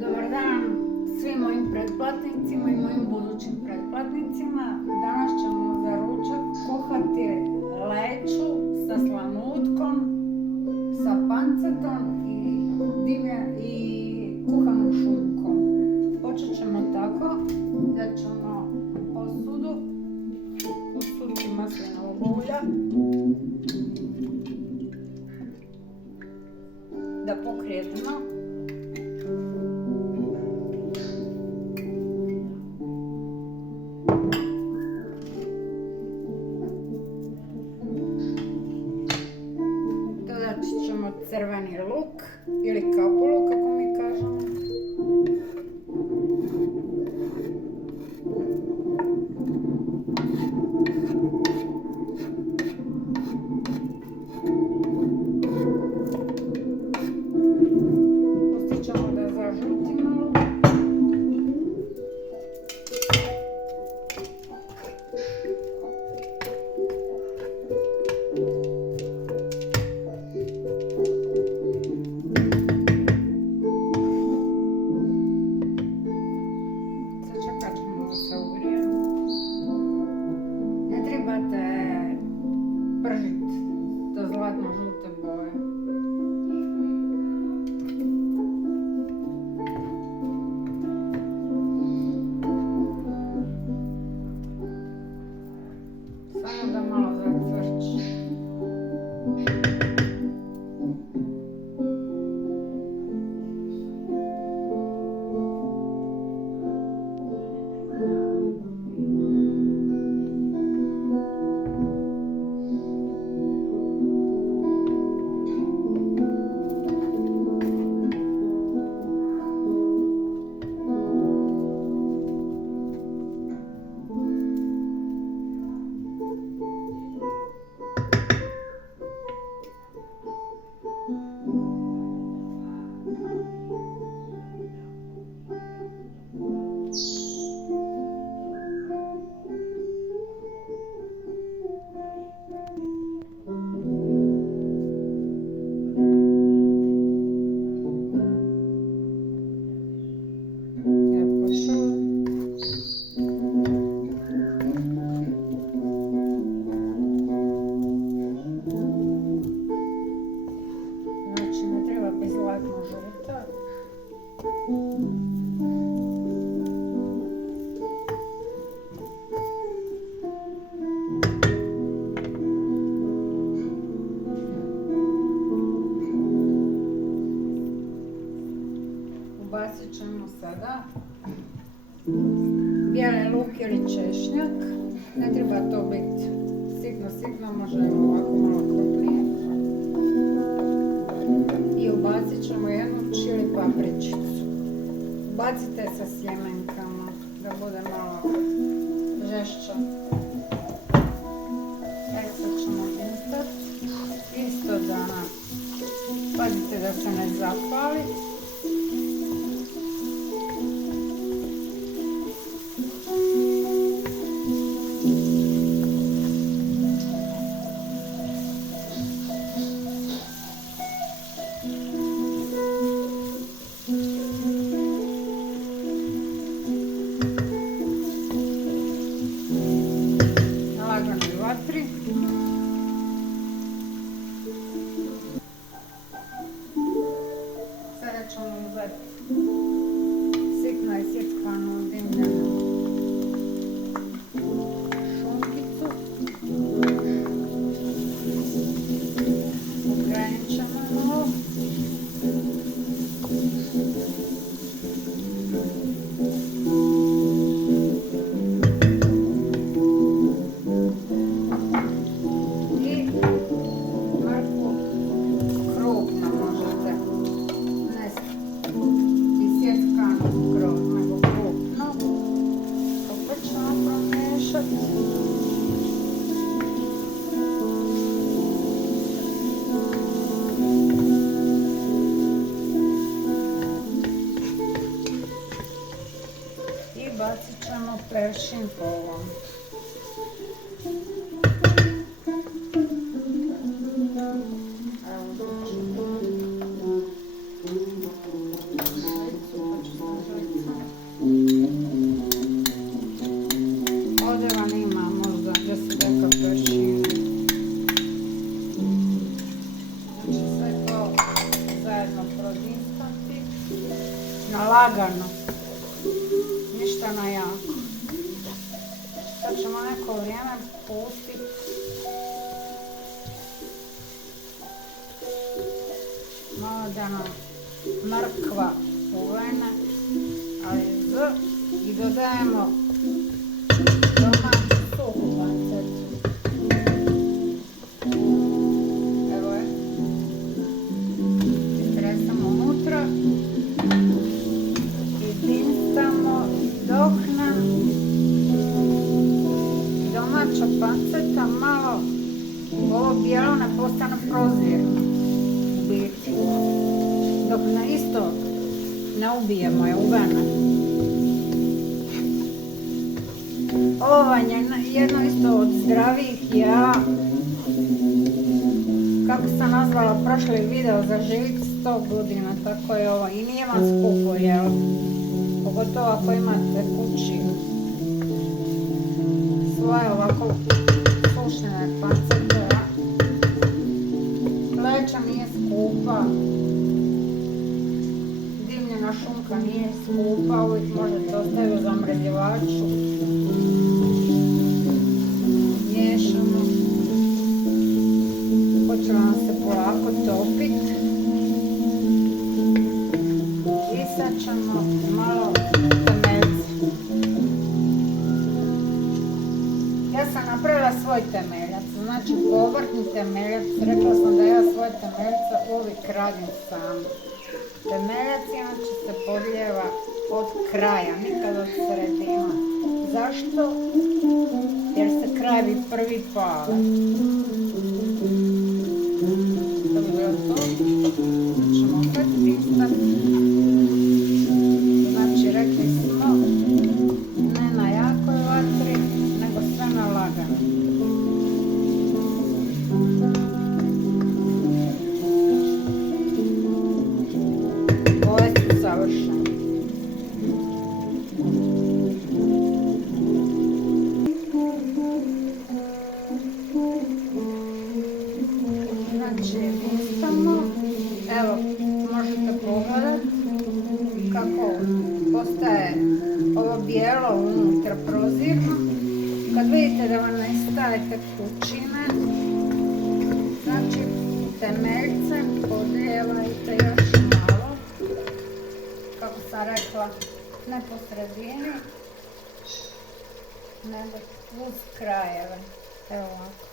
Dobar dan svim mojim pretplatnicima i mojim budućim pretplatnicima. Danas ćemo za ručak kuhati leču sa slanutkom, sa pancetom i kuhanom šunkom. Počet ćemo tako da ćemo posudu usuti maslinovog ulja, da pokrije dno. Dodat ćemo crveni luk ili kapulu kako mi kažemo. Pustit ćemo da zažuti malo. Sačekat ćemo da se ugrije. Ne trebate pržiti do zlatno žute boje. Samo da malo zacvrči. Znači ne treba bez zlatno žuta. Ubacit ćemo sada bijeli luk ili češnjak. Ne treba to biti sitno, može ovako malo krupnije. I ubacit ćemo jednu čili papričicu. Ubacite sa sjemenkama da bude malo žešća. Sad ćemo mintati. Isto da pazite da se ne zapali. bacit ćemo peršin po ovom. Ovdje vam ima možda 10 deka peršina. Znači sve to zajedno prodinstati na lagano, ništa na jako. Sad ćemo neko vrijeme pustiti. Malo da nam mrkva uvene, ali i dodajemo domaću suhu pancetu. Evo je. Istresamo unutra i dinstamo dok nam domaća panceta malo ovo bijelo ne postane prozirno u biti. Dok na isto ne ubijemo je uvene. Ovo vam je jedno isto od zdravijih jela, kako sam nazvala prošli video, za živit 100 godina, tako je ovo i nije vam skupo jelo, pogotovo ako imate kući svoje ovako sušene pancete. Leća nije skupa, dimljena šunka nije skupa, uvijek možete ostaviti u zamrzivaču. Miješamo. Hoće vam se polako topit. I sad ćemo malo temeljca. Ja sam napravila svoj temeljac, znači povrtni temeljac. Rekla sam da ja svoje temeljca uvijek radim sam. Temeljac inače se podlijeva od kraja, nikad od sredina. Zašto? Jer se krajevi prvi pale. To bi bilo to. Ćemo opet dinstati. Znači rekli smo ne na jakoj vatri, nego sve na lagano. Ove su savršene. Znači dinstamo. Evo, možete pogledati kako postaje ovo bijelo unutra prozirno. Kad vidite da vam nestaje tekućine, znači temeljcem podlijevajte još malo, kako sam rekla, ne po sredini, nego uz krajeve. Evo ovako.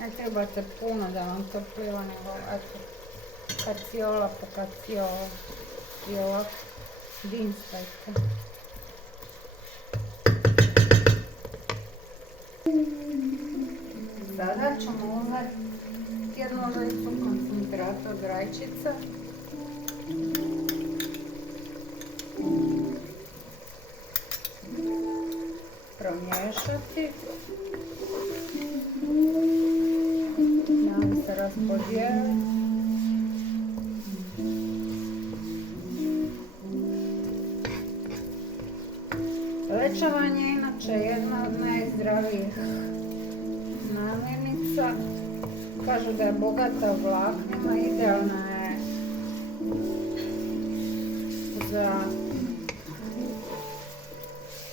Ne trebate puno da vam to pliva, nego eto, kaciola po kaciola i ovako dinstajte. Sada ćemo uzeti jednu žlicu koncentrata od rajčica. Promiješati. Da nam se raspodijeli. Leća vam je inače jedna od najzdravijih namirnica. Kažu da je bogata vlaknima, idealna je za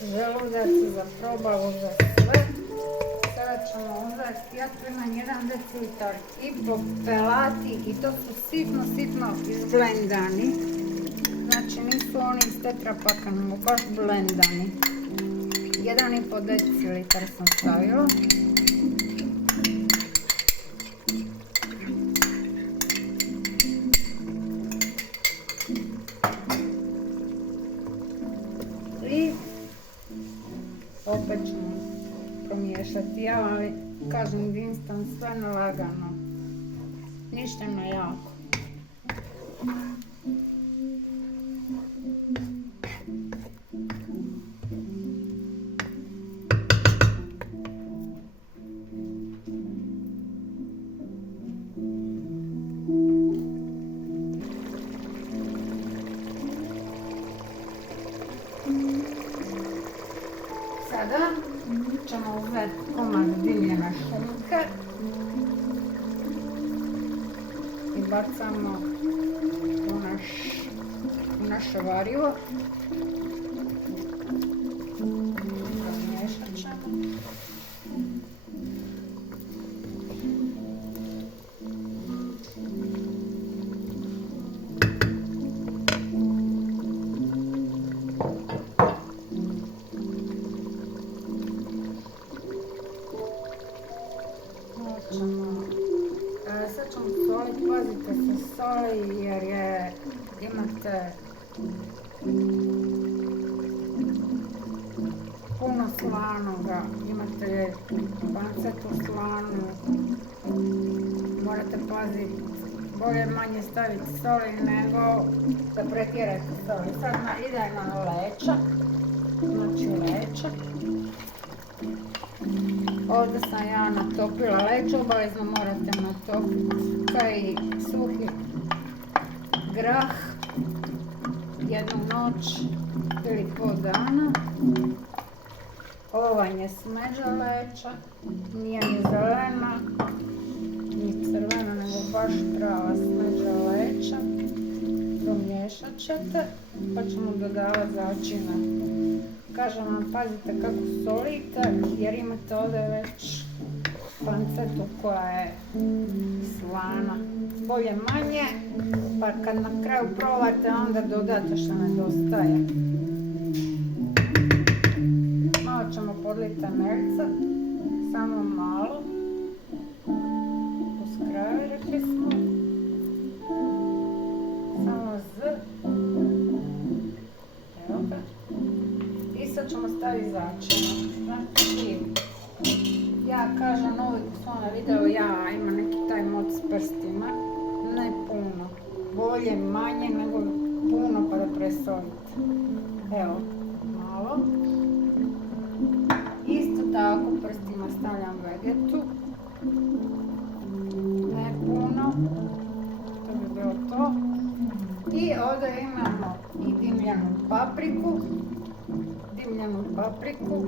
želudac, za probavu, za sve. Sada ćemo uzeti, ja tu imam 1 decilitar i popelati i to su sitno izblendani. Znači nisu oni iz tetrapaka, nego baš blendani. 1,5 decilitar sam stavila. I opet ćemo promiješati. Ja vam kažem dinstam sve na lagano. Ništa na jako. Sada ćemo uzeti komad dimljene šunke i bacamo u naše varivo. Promiješat ćemo. Sad ćemo soliti, pazite se soli jer imate puno slanoga, imate pancetu slanu, morate paziti, bolje manje staviti soli nego da pretjerate soli. Sad ide na leća, znači leća. Ovdje sam ja natopila leće, obavezno morate natopiti kaj suhi grah jednu noć ili pol dana. Ovo vam je smeđa leća, nije ni zelena, ni crvena, nego baš prava smeđa leća. Promiješat ćete, pa ćemo dodavati začine. Kažem vam, pazite kako solite, jer imate ovdje već pancetu koja je slana. Bolje manje, pa kad na kraju probate, onda dodate što nedostaje. Malo ćemo podliti temeljca, samo malo. Uz kraj rekli smo. Samo evo ga. I sad ćemo staviti začine. Znači, ja kažem uvijek u svome videu, ja imam neki taj mod s prstima. Ne puno. Bolje manje nego puno pa da presolite. Evo, malo. Isto tako prstima stavljam vegetu. Ne puno. To bi bilo to. I ovdje imamo i dimljanu papriku.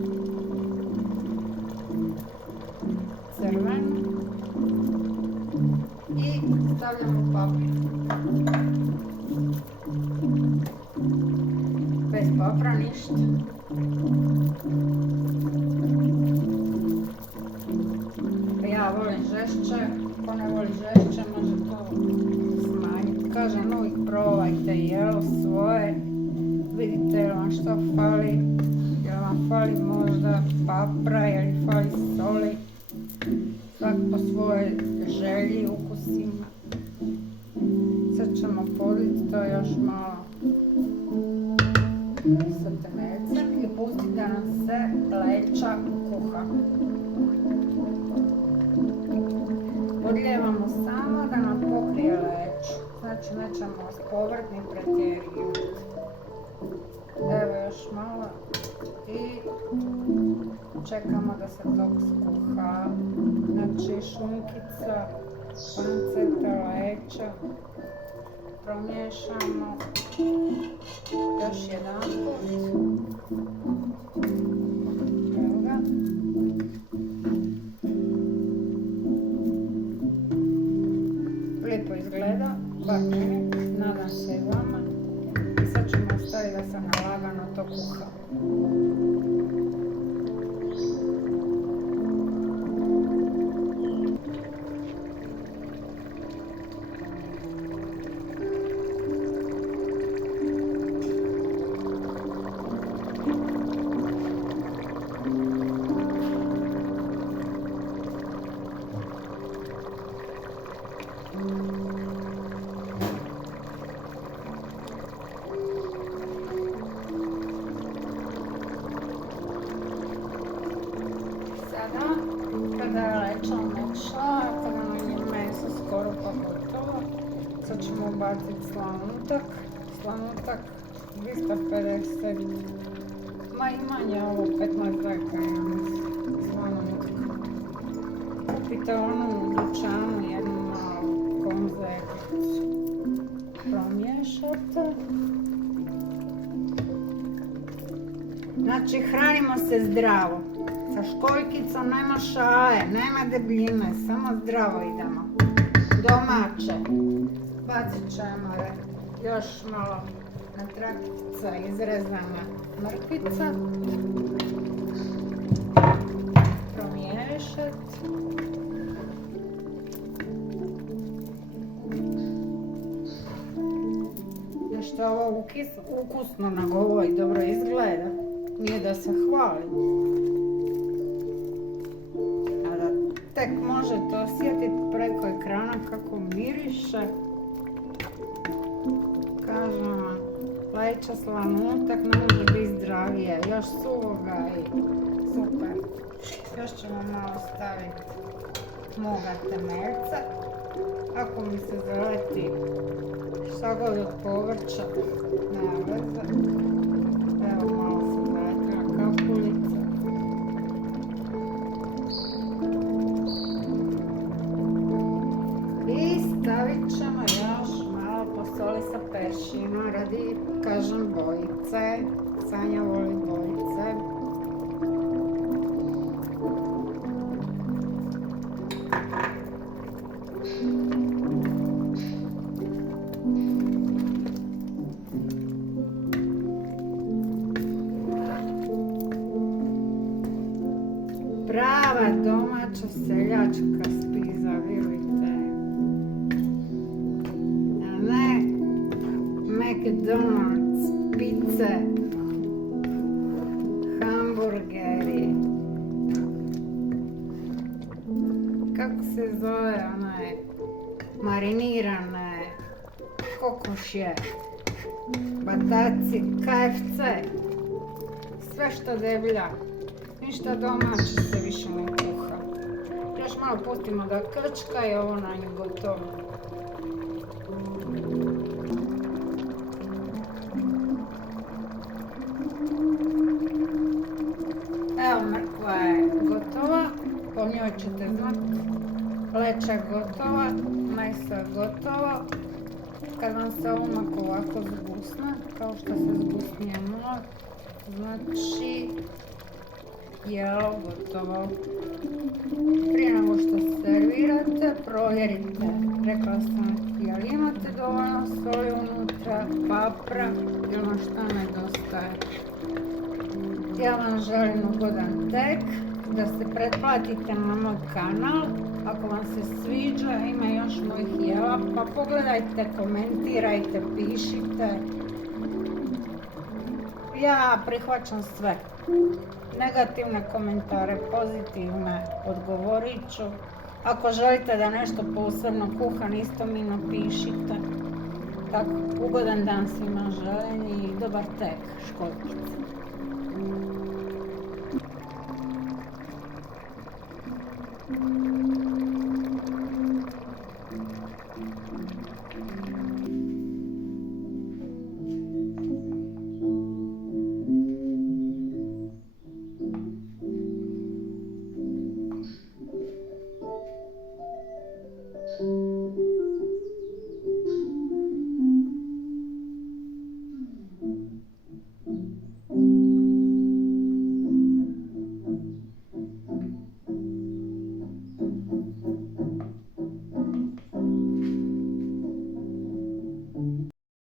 Crvenu. I stavljamo papriku. Bez papra ništa. Ja volim žešće, ko ne voli žešće može to smanjiti. Kažem uvijek probajte jelo svoje, vidite li vam što fali, jel vam fali možda papra ili fali soli. Svak po svojoj želji i ukusima. Sad ćemo podliti to još malo sa temeljcem i pustiti da nam se leća kuha. Podlijevamo samo da nam pokrije leću, znači nećemo s povrtni pretjerivati. Evo još malo i čekamo da se to skuha. Znači šunkica, panceta, leća. Promiješamo još jedan put. Evo ga. Lijepo izgleda, bar meni, nadam se i vama. I sad ćemo ostaviti da se nalagano to kuha. Kada je leća omekšala, kada nam je meso skoro pa gotovo, sad ćemo ubaciti slanutak. Slanutak 250, ma i manje ovo, 15 veka imam slanutak. Kupite onu u dućanu, jednu malu konzervicu. Promiješate. Znači, hranimo se zdravo. Sa školjkicom nema šaje, nema debljine, samo zdravo idemo. Domaće. Bacit ćemo još malo na traktica izrezana mrkvica. Promiješati. Nešto ovo ukusno na ovo i dobro izgleda. Nije da se hvalim. A da tek možete osjetiti preko ekrana kako miriše. Kažem vam, leća slanutak ne može biti zdravije. Još suvoga i super. Još ćemo malo staviti moga temeljca. Ako mi se zaleti šta god od povrća, nema veze. Evo malo se zaletila kapulica. I stavit ćemo još malo posoli sa peršinom radi, kažem, bojice. Sanja voli bojice. Prava domaća seljačka spiza, vidite. A ne McDonald's, pice, hamburgeri. Kako se zove onaj marinirane kokošje, bataci, KFC, sve što deblja. Ništa domaće se više ne kuha. Još malo pustimo da krčka i ovo nam je gotovo. Evo, mrkva je gotova, po njoj ćete znati. Leća je gotova, meso je gotovo. Kad vam se omak ovako zgusne, kao što se zgusnije mor, znači jelo gotovo. Prije nego što servirate, provjerite. Rekla sam, jel imate dovoljno soli unutra, papra, ili vam šta nedostaje. Ja vam želim ugodan tek, da se pretplatite na moj kanal. Ako vam se sviđa, ima još mojih jela, pa pogledajte, komentirajte, pišite. Ja prihvaćam sve. Negativne komentare, pozitivne, odgovorit ću. Ako želite da nešto posebno kuham, isto mi napišite. Tako, ugodan dan svima želim i dobar tek, školjkice.